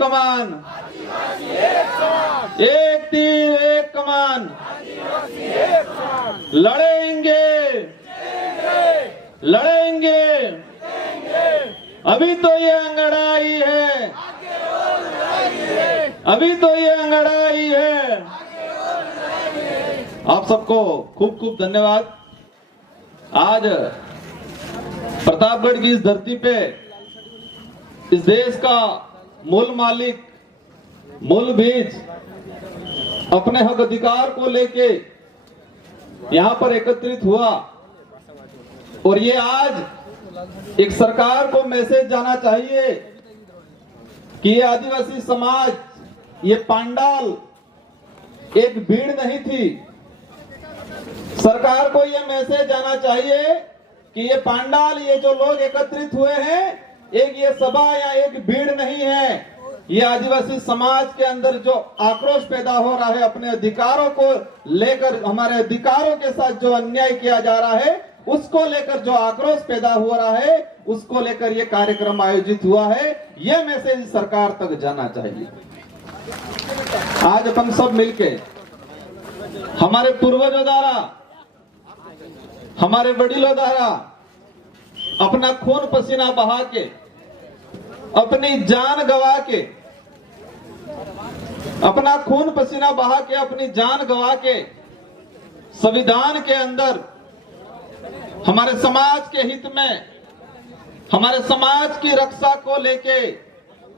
कमान, एक तीर एक कमान, लड़ेंगे लड़ेंगे, अभी तो ये अंगड़ाई है, अभी तो ये अंगड़ाई है। आप सबको खूब खूब धन्यवाद। आज प्रतापगढ़ की इस धरती पे इस देश का मूल मालिक, मूल बीज अपने हक अधिकार को लेके यहाँ पर एकत्रित हुआ और ये आज एक सरकार को मैसेज जाना चाहिए कि ये आदिवासी समाज, ये पांडाल एक भीड़ नहीं थी। सरकार को ये मैसेज जाना चाहिए कि ये पांडाल, ये जो लोग एकत्रित हुए हैं, एक ये सभा या एक भीड़ नहीं है। ये आदिवासी समाज के अंदर जो आक्रोश पैदा हो रहा है, अपने अधिकारों को लेकर, हमारे अधिकारों के साथ जो अन्याय किया जा रहा है, उसको लेकर जो आक्रोश पैदा हो रहा है, उसको लेकर ये कार्यक्रम आयोजित हुआ है। ये मैसेज सरकार तक जाना चाहिए। आज अपन सब मिलके हमारे पूर्वजों द्वारा, हमारे वडीलों द्वारा अपना खून पसीना बहा के, अपनी जान गवा के, अपना खून पसीना बहा के, अपनी जान गवा के संविधान के अंदर हमारे समाज के हित में, हमारे समाज की रक्षा को लेके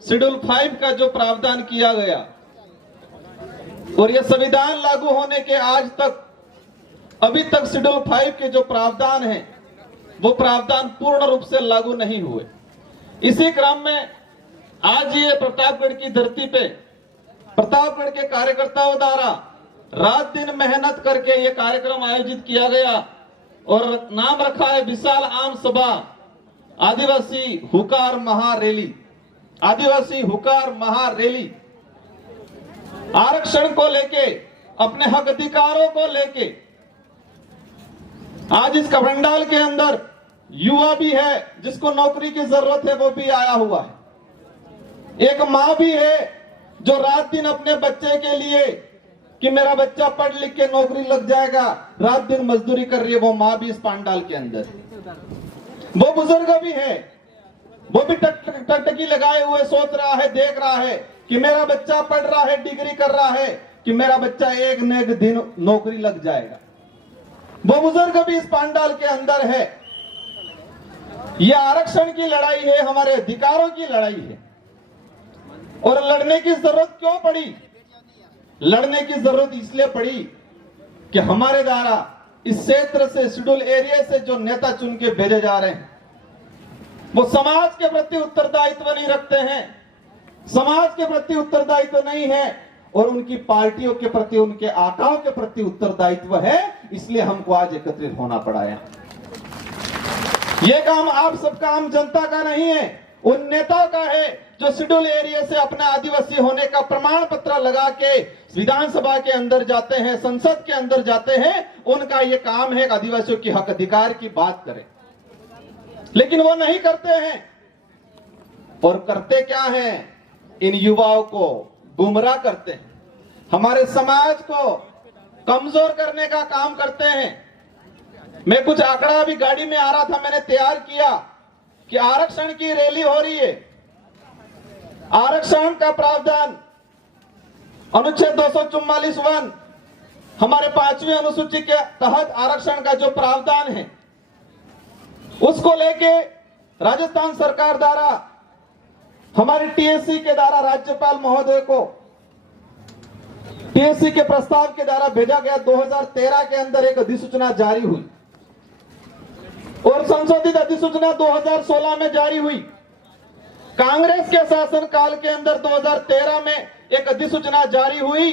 शेड्यूल 5 का जो प्रावधान किया गया और ये संविधान लागू होने के आज तक, अभी तक शेड्यूल 5 के जो प्रावधान है वो प्रावधान पूर्ण रूप से लागू नहीं हुए। इसी क्रम में आज ये प्रतापगढ़ की धरती पे प्रतापगढ़ के कार्यकर्ताओं द्वारा रात दिन मेहनत करके ये कार्यक्रम आयोजित किया गया और नाम रखा है विशाल आम सभा आदिवासी हुकार महारैली। आदिवासी हुकार महारैली आरक्षण को लेके, अपने हक अधिकारों को लेके आज इस कमंडाल के अंदर युवा भी है जिसको नौकरी की जरूरत है, वो भी आया हुआ है। एक माँ भी है जो रात दिन अपने बच्चे के लिए कि मेरा बच्चा पढ़ लिख के नौकरी लग जाएगा, रात दिन मजदूरी कर रही है, वो माँ भी इस पांडाल के अंदर है। वो बुजुर्ग भी है, वो भी टकटकी लगाए हुए सोच रहा है, देख रहा है कि मेरा बच्चा पढ़ रहा है, डिग्री कर रहा है, कि मेरा बच्चा एक न एक दिन नौकरी लग जाएगा। वो बुजुर्ग भी इस पांडाल के अंदर है। यह आरक्षण की लड़ाई है, हमारे अधिकारों की लड़ाई है। और लड़ने की जरूरत क्यों पड़ी? लड़ने की जरूरत इसलिए पड़ी कि हमारे द्वारा इस क्षेत्र से, शेड्यूल एरिया से जो नेता चुन के भेजे जा रहे हैं, वो समाज के प्रति उत्तरदायित्व नहीं रखते हैं, समाज के प्रति उत्तरदायित्व नहीं है और उनकी पार्टियों के प्रति, उनके आकाओं के प्रति उत्तरदायित्व है। इसलिए हमको आज एकत्रित होना पड़ा है। यह काम आप सबका, आम जनता का नहीं है, उन नेताओं का है जो शेड्यूल एरिया से अपना आदिवासी होने का प्रमाण पत्र लगा के विधानसभा के अंदर जाते हैं, संसद के अंदर जाते हैं। उनका यह काम है आदिवासियों की हक अधिकार की बात करें, लेकिन वो नहीं करते हैं। और करते क्या है? इन युवाओं को गुमराह करते हैं, हमारे समाज को कमजोर करने का काम करते हैं। मैं कुछ आंकड़ा अभी गाड़ी में आ रहा था, मैंने तैयार किया कि आरक्षण की रैली हो रही है। आरक्षण का प्रावधान अनुच्छेद 244(1) हमारे 5वीं अनुसूची के तहत आरक्षण का जो प्रावधान है, उसको लेके राजस्थान सरकार द्वारा, हमारी टीएससी के द्वारा राज्यपाल महोदय को टीएससी के प्रस्ताव के द्वारा भेजा गया। 2013 के अंदर एक अधिसूचना जारी हुई और संशोधित अधिसूचना 2016 में जारी हुई। कांग्रेस के शासनकाल के अंदर 2013 में एक अधिसूचना जारी हुई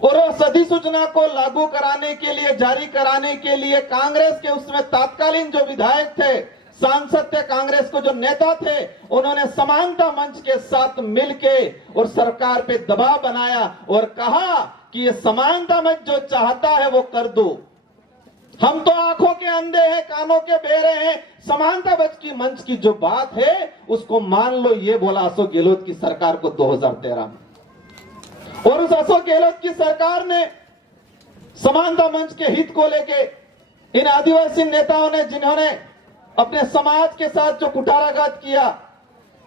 और उस अधिसूचना को लागू कराने के लिए, जारी कराने के लिए कांग्रेस के उसमें तत्कालीन जो विधायक थे, सांसद थे, कांग्रेस को जो नेता थे, उन्होंने समानता मंच के साथ मिलके और सरकार पे दबाव बनाया और कहा कि ये समानता मंच जो चाहता है वो कर दो। हम तो आंखों के अंधे हैं, कानों के बहरे हैं। समानता बच की मंच की जो बात है उसको मान लो, ये बोला अशोक गहलोत की सरकार को 2013 में। और उस अशोक गहलोत की सरकार ने समानता मंच के हित को लेके इन आदिवासी नेताओं ने, जिन्होंने अपने समाज के साथ जो कुठाराघात किया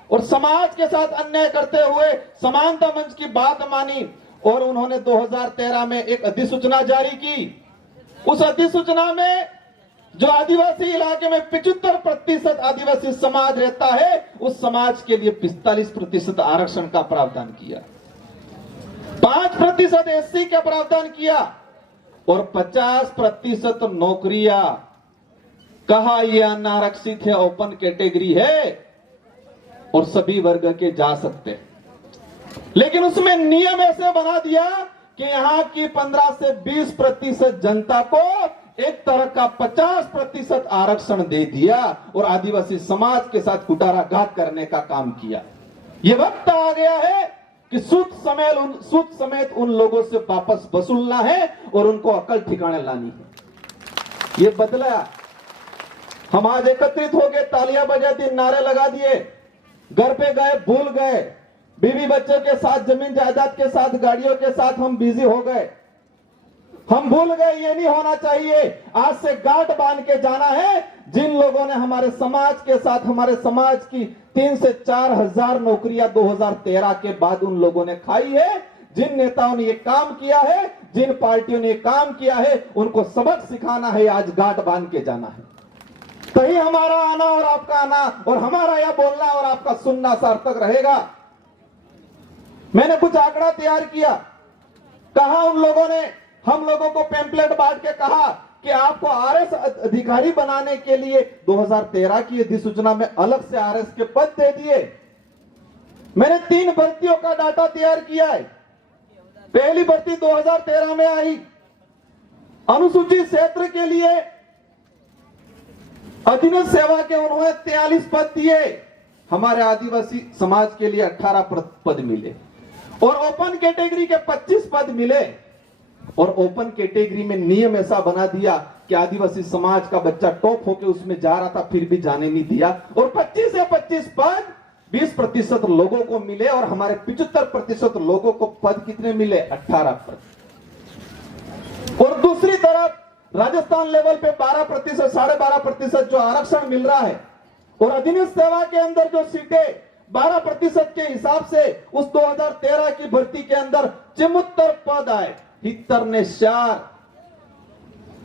और समाज के साथ अन्याय करते हुए समानता मंच की बात मानी, और उन्होंने 2013 में एक अधिसूचना जारी की। उस अधिसूचना में जो आदिवासी इलाके में 75% आदिवासी समाज रहता है, उस समाज के लिए 45% आरक्षण का प्रावधान किया, 5% एससी का प्रावधान किया और 50% नौकरियां। कहा यह अनारक्षित है, ओपन कैटेगरी है और सभी वर्ग के जा सकते हैं। लेकिन उसमें नियम ऐसे बना दिया कि यहां की 15 से 20% जनता को एक तरह का 50% आरक्षण दे दिया और आदिवासी समाज के साथ कुठाराघात करने का काम किया। यह वक्त आ गया है कि सूद समेत उन लोगों से वापस वसूलना है और उनको अकल ठिकाने लानी है। ये बदला। हम आज एकत्रित हो गए, तालियां बजा दी, नारे लगा दिए, घर पे गए, भूल गए, बीवी बच्चों के साथ, जमीन जायदाद के साथ, गाड़ियों के साथ हम बिजी हो गए, हम भूल गए। ये नहीं होना चाहिए। आज से गांठ बांध के जाना है। जिन लोगों ने हमारे समाज के साथ, हमारे समाज की 3 से 4 हजार नौकरियां 2013 के बाद उन लोगों ने खाई है, जिन नेताओं ने ये काम किया है, जिन पार्टियों ने ये काम किया है, उनको सबक सिखाना है। आज गांठ बांध के जाना है, तभी हमारा आना और आपका आना और हमारा यह बोलना और आपका सुनना सार्थक रहेगा। मैंने कुछ आंकड़ा तैयार किया। कहा उन लोगों ने, हम लोगों को पैम्पलेट बांट के कहा कि आपको आरएस अधिकारी बनाने के लिए 2013 की अधिसूचना में अलग से आरएस के पद दे दिए। मैंने 3 भर्तियों का डाटा तैयार किया है। पहली भर्ती 2013 में आई, अनुसूचित क्षेत्र के लिए अधीनस्थ सेवा के उन्होंने 43 पद दिए। हमारे आदिवासी समाज के लिए 18 पद मिले और ओपन कैटेगरी के 25 पद मिले। और ओपन कैटेगरी में नियम ऐसा बना दिया कि आदिवासी समाज का बच्चा टॉप होकर उसमें जा रहा था, फिर भी जाने नहीं दिया। और 25 से 25 पद 20% लोगों को मिले और हमारे 75% लोगों को पद कितने मिले? 18 पद। और दूसरी तरफ राजस्थान लेवल पे 12%, 12.5% जो आरक्षण मिल रहा है और अधीनस्थ सेवा के अंदर जो सीटें 12% के हिसाब से उस 2013 की भर्ती के अंदर 74 पद आए, हितर ने 4।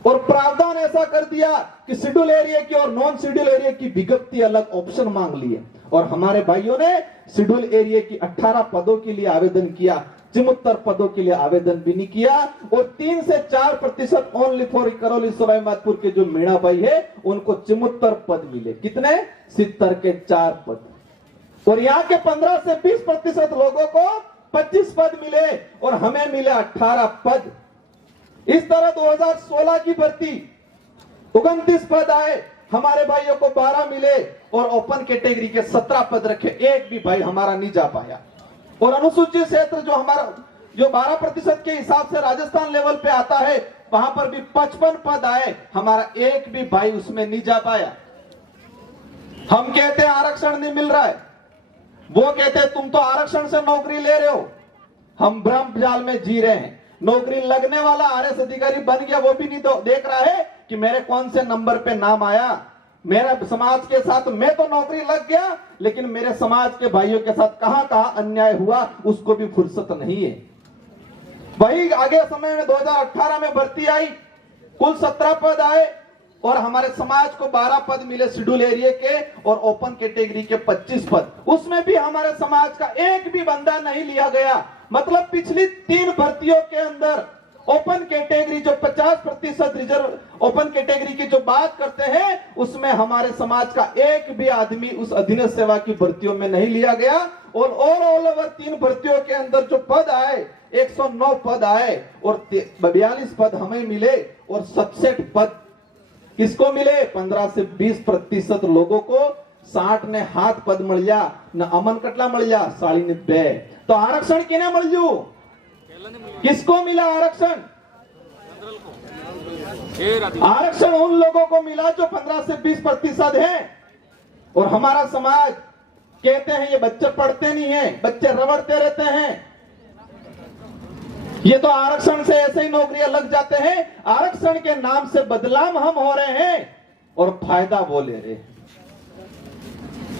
और प्रावधान ऐसा कर दिया कि शेड्यूल एरिया की और नॉन शेड्यूल एरिया की विज्ञप्ति अलग ऑप्शन मांग लिए और हमारे भाइयों ने शेड्यूल एरिया की 18 पदों के लिए आवेदन किया, 74 पदों के लिए आवेदन भी नहीं किया। और 3 से 4% ओनली फॉर करौली सवाईमाधोपुर के जो मीणा भाई है उनको 74 पद मिले। कितने? 70 के 4 पद। और यहाँ के 15 से 20% लोगों को 25 पद मिले और हमें मिले 18 पद। इस तरह 2016 की भर्ती 29 पद आए, हमारे भाइयों को 12 मिले और ओपन कैटेगरी के 17 पद रखे, एक भी भाई हमारा नहीं जा पाया। और अनुसूचित क्षेत्र जो हमारा 12% के हिसाब से राजस्थान लेवल पे आता है, वहां पर भी 55 पद आए, हमारा एक भी भाई उसमें नहीं जा पाया। हम कहते हैं आरक्षण नहीं मिल रहा है, वो कहते हैं तुम तो आरक्षण से नौकरी ले रहे हो। हम भ्रम जाल में जी रहे हैं। नौकरी लगने वाला आरएस अधिकारी बन गया, वो भी नहीं देख रहा है कि मेरे कौन से नंबर पे नाम आया। मेरा समाज के साथ मैं तो नौकरी लग गया, लेकिन मेरे समाज के भाइयों के साथ कहां कहां अन्याय हुआ उसको भी फुर्सत नहीं है। वही आगे समय में 2018 में भर्ती आई, कुल 17 पद आए और हमारे समाज को 12 पद मिले शेड्यूल एरिया के और ओपन कैटेगरी के 25 पद। उसमें भी हमारे समाज का एक भी बंदा नहीं लिया गया। मतलब पिछली 3 भर्तियों के अंदर ओपन कैटेगरी जो 50% रिजर्व ओपन कैटेगरी की जो बात करते हैं, उसमें हमारे समाज का एक भी आदमी उस अधीनस्थ सेवा की भर्तियों में नहीं लिया गया। और ऑल ओवर 3 भर्तियों के अंदर जो पद आए 109 पद आए और 42 पद हमें मिले और 67 पद किसको मिले? 15 से 20% लोगों को 60 ने हाथ पद मळ्या न अमन कटला मळ्या 2 तो आरक्षण किने मळ्यु? किसको मिला आरक्षण? आरक्षण उन लोगों को मिला जो 15 से 20% है, और हमारा समाज कहते हैं ये बच्चे पढ़ते नहीं है, बच्चे रगड़ते रहते हैं, ये तो आरक्षण से ऐसे ही नौकरियां लग जाते हैं। आरक्षण के नाम से बदनाम हम हो रहे हैं और फायदा वो ले रहे हैं।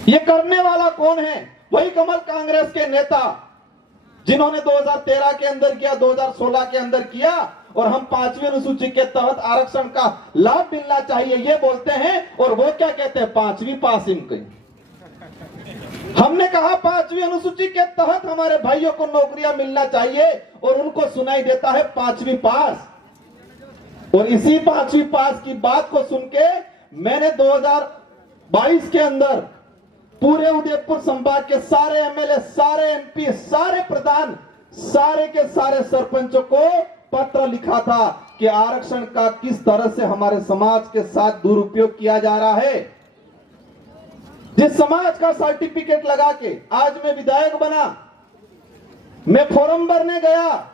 ये करने वाला कौन है? वही कमल कांग्रेस के नेता जिन्होंने 2013 के अंदर किया, 2016 के अंदर किया, और हम 5वीं अनुसूची के तहत आरक्षण का लाभ मिलना चाहिए ये बोलते हैं, और वो क्या कहते हैं? 5वीं पासिंग की। हमने कहा 5वीं अनुसूची के तहत हमारे भाइयों को नौकरियां मिलना चाहिए, और उनको सुनाई देता है 5वीं पास। और इसी 5वीं पास की बात को सुन के मैंने 2022 के अंदर पूरे उदयपुर संभाग के सारे एमएलए, सारे एमपी, सारे प्रधान, सारे के सारे सरपंचों को पत्र लिखा था कि आरक्षण का किस तरह से हमारे समाज के साथ दुरुपयोग किया जा रहा है। जिस समाज का सर्टिफिकेट लगा के आज मैं विधायक बना, मैं फॉर्म भरने गया,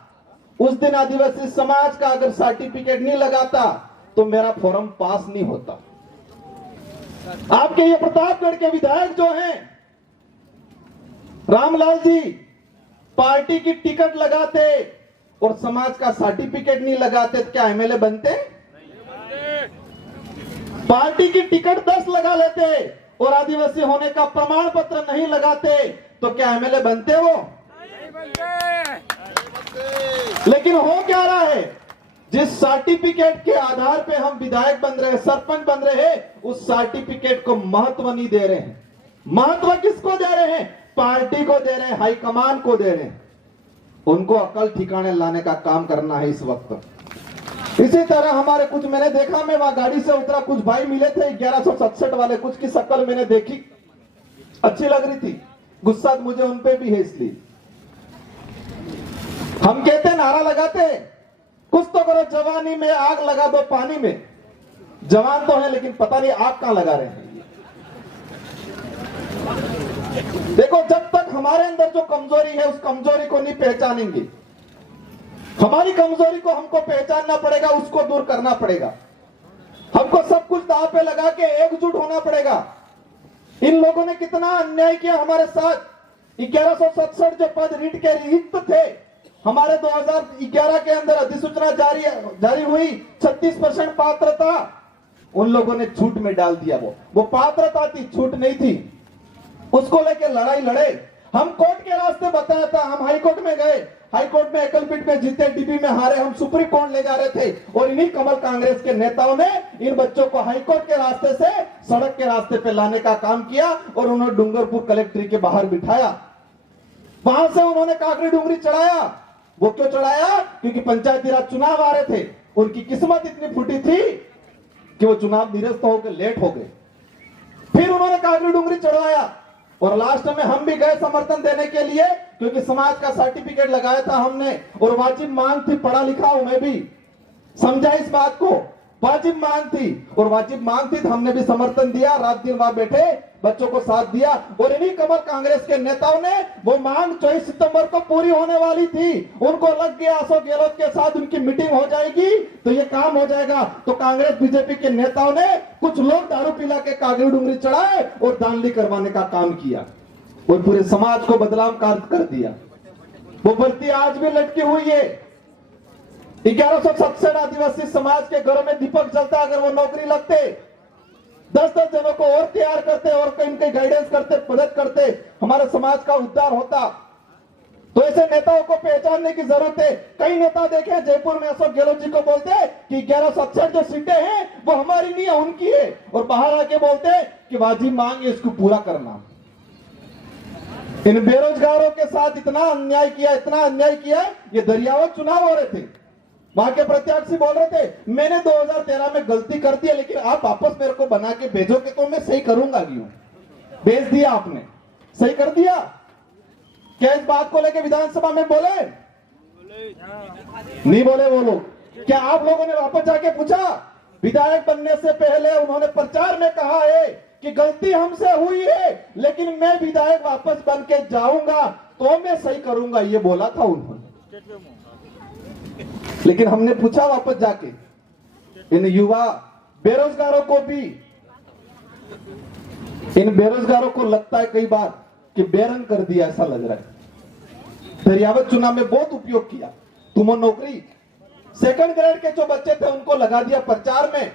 उस दिन आदिवासी समाज का अगर सर्टिफिकेट नहीं लगाता तो मेरा फॉर्म पास नहीं होता। आपके ये प्रतापगढ़ के विधायक जो हैं रामलाल जी, पार्टी की टिकट लगाते और समाज का सर्टिफिकेट नहीं लगाते तो क्या एमएलए बनते? पार्टी की टिकट 10 लगा लेते और आदिवासी होने का प्रमाण पत्र नहीं लगाते तो क्या एमएलए बनते वो? नहीं बनते। लेकिन हो क्या रहा है? जिस सर्टिफिकेट के आधार पे हम विधायक बन रहे हैं, सरपंच बन रहे हैं, उस सर्टिफिकेट को महत्व नहीं दे रहे हैं। महत्व किसको दे रहे हैं? पार्टी को दे रहे हैं, हाईकमान को दे रहे हैं। उनको अकल ठिकाने लाने का काम करना है इस वक्त। इसी तरह हमारे कुछ, मैंने देखा, मैं वहां गाड़ी से उतरा, कुछ भाई मिले थे 1167 वाले, कुछ की शक्ल मैंने देखी, अच्छी लग रही थी, गुस्सा मुझे उन पे भी है। इसलिए हम कहते, नारा लगाते, कुछ तो करो, जवानी में आग लगा दो पानी में। जवान तो है लेकिन पता नहीं आग कहां लगा रहे हैं। देखो, जब तक हमारे अंदर जो कमजोरी है उस कमजोरी को नहीं पहचानेंगे, हमारी कमजोरी को हमको पहचानना पड़ेगा, उसको दूर करना पड़ेगा। हमको सब कुछ दांव पे लगा के एकजुट होना पड़ेगा। इन लोगों ने कितना अन्याय किया हमारे साथ। 1167 जो पद रीट के रिक्त थे, हमारे 2011 के अंदर अधिसूचना जारी हुई, 36% पात्रता, उन लोगों ने छूट में डाल दिया। वो पात्रता थी, छूट नहीं थी। उसको लेके लड़ाई लड़े। हम कोर्ट के रास्ते बताया था, हम हाई कोर्ट में गए, हाई कोर्ट में एकल पीठ में जीते, डीबी में हारे, हम सुप्रीम कोर्ट ले जा रहे थे, और इन्हीं कमल कांग्रेस के नेताओं ने इन बच्चों को हाई कोर्ट के रास्ते से सड़क के रास्ते पे लाने का काम किया, और उन्होंने डूंगरपुर कलेक्ट्री के बाहर बिठाया। वहां से उन्होंने काकड़ी डूंगरी चढ़ाया। वो क्यों चढ़ाया? क्योंकि पंचायती राज चुनाव आ रहे थे। उनकी किस्मत इतनी फूटी थी कि वो चुनाव निरस्त होकर लेट हो गए। फिर उन्होंने काकड़ी डूंगरी चढ़वाया, और लास्ट में हम भी गए समर्थन देने के लिए, क्योंकि समाज का सर्टिफिकेट लगाया था हमने, और वाजिब मांग थी, पढ़ा लिखा हूं मैं भी, समझा इस बात को, वाजिब मांग थी, और वाजिब मांग थी तो हमने भी समर्थन दिया, रात दिन वहां बैठे, बच्चों को साथ दिया। और इन्हीं कमल कांग्रेस के नेताओं ने वो मांग 24 सितंबर को पूरी होने वाली थी, उनको लग गया अशोक गहलोत के साथ उनकी मीटिंग हो जाएगी तो ये काम हो जाएगा। तो कांग्रेस बीजेपी के नेताओं ने, कुछ लोग दारू पिला के कागड़ी डूंगरी चढ़ाए और दानली करवाने का काम किया, और पूरे समाज को बदनाम कर दिया। वो बल्कि आज भी लटकी हुई है। 1167 आदिवासी समाज के घरों में दीपक जलता, अगर वो नौकरी लगते, 10-10 जनों को और तैयार करते और इनके गाइडेंस करते, मदद करते, हमारे समाज का उद्धार होता। तो ऐसे नेताओं को पहचानने की जरूरत है। कई नेता देखे जयपुर में अशोक गहलोत जी को बोलते हैं कि 1167 जो सीटें हैं वो हमारी नहीं है, उनकी है, और बाहर आके बोलते हैं कि वाजिब मांग है, इसको पूरा करना। इन बेरोजगारों के साथ इतना अन्याय किया, इतना अन्याय किया। ये दरियावत चुनाव हो रहे थे, वहां के प्रत्याशी बोल रहे थे मैंने 2013 में गलती कर दी, लेकिन आप वापस मेरे को बना के भेजोगे तो मैं सही करूंगा। क्यों भेज दिया आपने? सही कर दिया क्या? इस बात को लेके विधानसभा में बोले? नहीं बोले वो लोग। क्या आप लोगों ने वापस जाके पूछा? विधायक बनने से पहले उन्होंने प्रचार में कहा है कि गलती हमसे हुई है, लेकिन मैं विधायक वापस बन के जाऊंगा तो मैं सही करूंगा, ये बोला था उन्होंने। लेकिन हमने पूछा वापस जाके, इन युवा बेरोजगारों को भी, इन बेरोजगारों को लगता है कई बार कि बेरंग कर दिया, ऐसा लग रहा है। दरियावत चुनाव में बहुत उपयोग किया, तुम नौकरी, सेकंड ग्रेड के जो बच्चे थे उनको लगा दिया प्रचार में,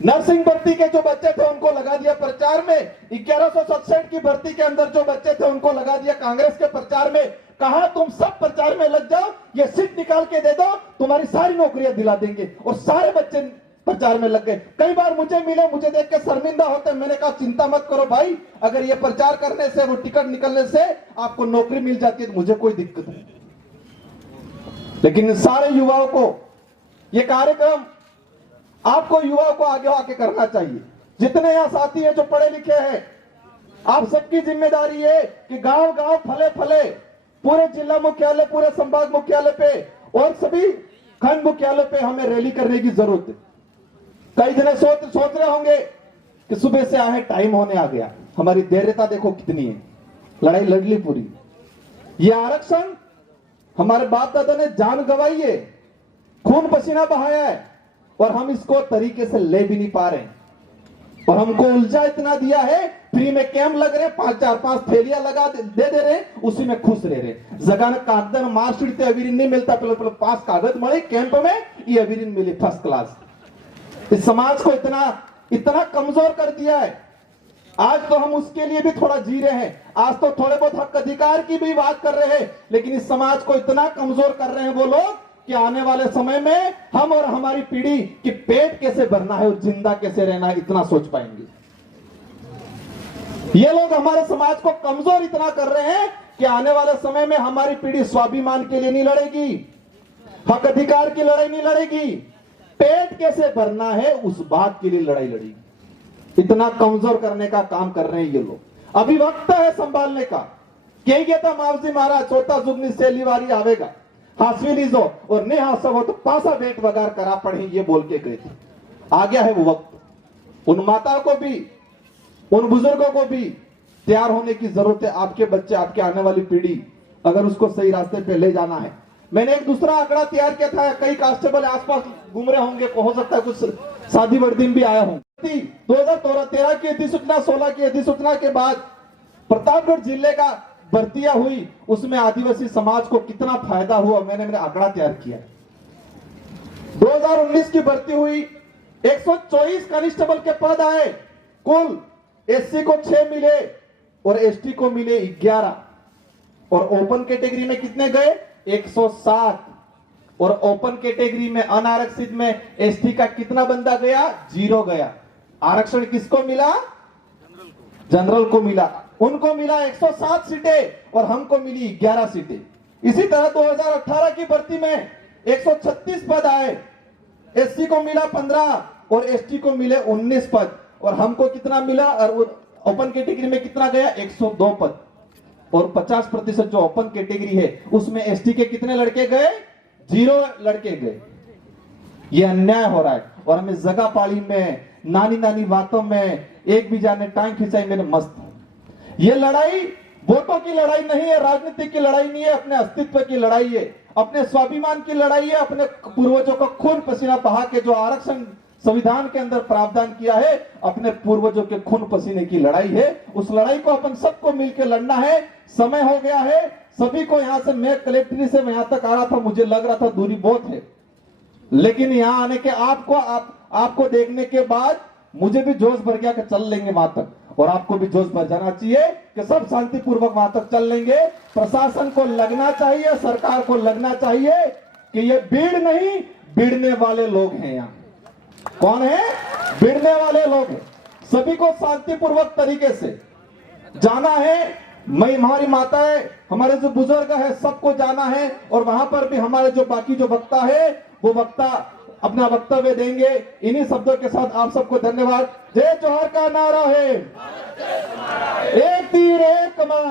नर्सिंग भर्ती के जो बच्चे थे उनको लगा दिया प्रचार में, 1167 की भर्ती के अंदर जो बच्चे थे उनको लगा दिया कांग्रेस के प्रचार में। कहा तुम सब प्रचार में लग जाओ, ये सीट निकाल के दे दो, तुम्हारी सारी नौकरियां दिला देंगे, और सारे बच्चे प्रचार में लग गए। कई बार मुझे मिले, मुझे देख के शर्मिंदा होते, मैंने कहा चिंता मत करो भाई, अगर ये प्रचार करने से, वो टिकट निकलने से आपको नौकरी मिल जाती है तो मुझे कोई दिक्कत नहीं। लेकिन सारे युवाओं को ये कार्यक्रम, आपको युवाओं को आगे आके करना चाहिए। जितने यहाँ साथी हैं जो पढ़े लिखे हैं, आप सबकी जिम्मेदारी है कि गांव गांव फले फले, पूरे जिला मुख्यालय, पूरे संभाग मुख्यालय पे और सभी खंड मुख्यालय पे हमें रैली करने की जरूरत है। कई जने सोच रहे होंगे कि सुबह से आए, टाइम होने आ गया, हमारी धैर्यता देखो कितनी है, लड़ाई लड़ ली पूरी। ये आरक्षण हमारे बाप दादा ने जान गंवाई है, खून पसीना बहाया है, और हम इसको तरीके से ले भी नहीं पा रहे। और हमको उलझा इतना दिया है, फ्री में कैंप लग रहे, 5 थैलियां लगा दे रहे, उसी में खुश रह रहे। जगह ने कागज मार्कशीट अविरीन नहीं मिलता, पहले 5 कागज मिले कैंप में, ये अविरीन मिली फर्स्ट क्लास। इस समाज को इतना कमजोर कर दिया है। आज तो हम उसके लिए भी थोड़ा जी रहे हैं, आज तो थोड़े बहुत हक अधिकार की भी बात कर रहे हैं, लेकिन इस समाज को इतना कमजोर कर रहे हैं वो लोग कि आने वाले समय में हम और हमारी पीढ़ी की पेट कैसे भरना है और जिंदा कैसे रहना है, इतना सोच पाएंगे। ये लोग हमारे समाज को कमजोर इतना कर रहे हैं कि आने वाले समय में हमारी पीढ़ी स्वाभिमान के लिए नहीं लड़ेगी, हक अधिकार की लड़ाई नहीं लड़ेगी, पेट कैसे भरना है उस बात के लिए लड़ाई लड़ेगी। इतना कमजोर करने का काम कर रहे हैं ये लोग। अभी वक्त है संभालने का। कह गया था मावजी महाराज, छोटा जुगनी सेली वारी आवेगा, हासवी लीजो और नहीं हासो वो तो पासा वेट वगार करा पड़े, ये बोल के गए थे। आ गया है वो वक्त। उन माताओं को भी, उन बुजुर्गों को भी तैयार होने की जरूरत है। आपके बच्चे, आपके आने वाली पीढ़ी, अगर उसको सही रास्ते पे ले जाना है। मैंने एक दूसरा आंकड़ा तैयार किया था, कई कांस्टेबल आसपास घूम रहे होंगे, हो सकता है कुछ शादी वर्दी भी आया हूं। 2013 की अधिसूचना, 16 की अधिसूचना के बाद प्रतापगढ़ जिले का भर्तियां हुई, उसमें आदिवासी समाज को कितना फायदा हुआ, मैंने आंकड़ा तैयार किया। 2019 की भर्ती हुई, 124 कांस्टेबल के पद आए, कुल एससी को 6 मिले और एसटी को मिले 11, और ओपन कैटेगरी में कितने गए? 107, और ओपन कैटेगरी में अनारक्षित में एसटी का कितना बंदा गया? 0 गया। आरक्षण किसको मिला? जनरल को मिला। उनको मिला 107 सीटें और हमको मिली 11 सीटें। इसी तरह 2018 की भर्ती में 136 पद आए, एससी को मिला 15 और एसटी को मिले 19 पद, और हमको कितना मिला? और ओपन कैटेगरी में कितना गया? 102 पद, और 50% जो ओपन कैटेगरी है उसमें एसटी के कितने लड़के गए? 0 लड़के गए। ये अन्याय हो रहा है, और हमें जगह पाली में, नानी नानी बातों में एक भी जाने टांग खिंचाई मेरे मस्त। ये लड़ाई वोटों की लड़ाई नहीं है, राजनीति की लड़ाई नहीं है, अपने अस्तित्व की लड़ाई है, अपने स्वाभिमान की लड़ाई है, अपने पूर्वजों का खून पसीना बहा के जो आरक्षण संविधान के अंदर प्रावधान किया है, अपने पूर्वजों के खून पसीने की लड़ाई है। उस लड़ाई को अपन सबको मिलकर लड़ना है। समय हो गया है सभी को। यहां से मैं कलेक्ट्री से यहां तक आ रहा था, मुझे लग रहा था दूरी बहुत है, लेकिन यहां आने के आपको देखने के बाद मुझे भी जोश भर गया कि चल लेंगे वहां तक, और आपको भी जोश भर जाना चाहिए कि सब शांतिपूर्वक वहां तक चल लेंगे। प्रशासन को लगना चाहिए, सरकार को लगना चाहिए कि ये भीड़ नहीं, भिड़ने वाले लोग हैं। यहाँ कौन है? भिड़ने वाले लोग हैं। सभी को शांतिपूर्वक तरीके से जाना है। हमारी माताएं, हमारे जो बुजुर्ग है, सबको जाना है, और वहां पर भी हमारे जो बाकी जो वक्ता है वो वक्ता अपना वक्तव्य देंगे। इन्हीं शब्दों के साथ आप सबको धन्यवाद। जय जोहर का नारा है, एक तीर एक कमान।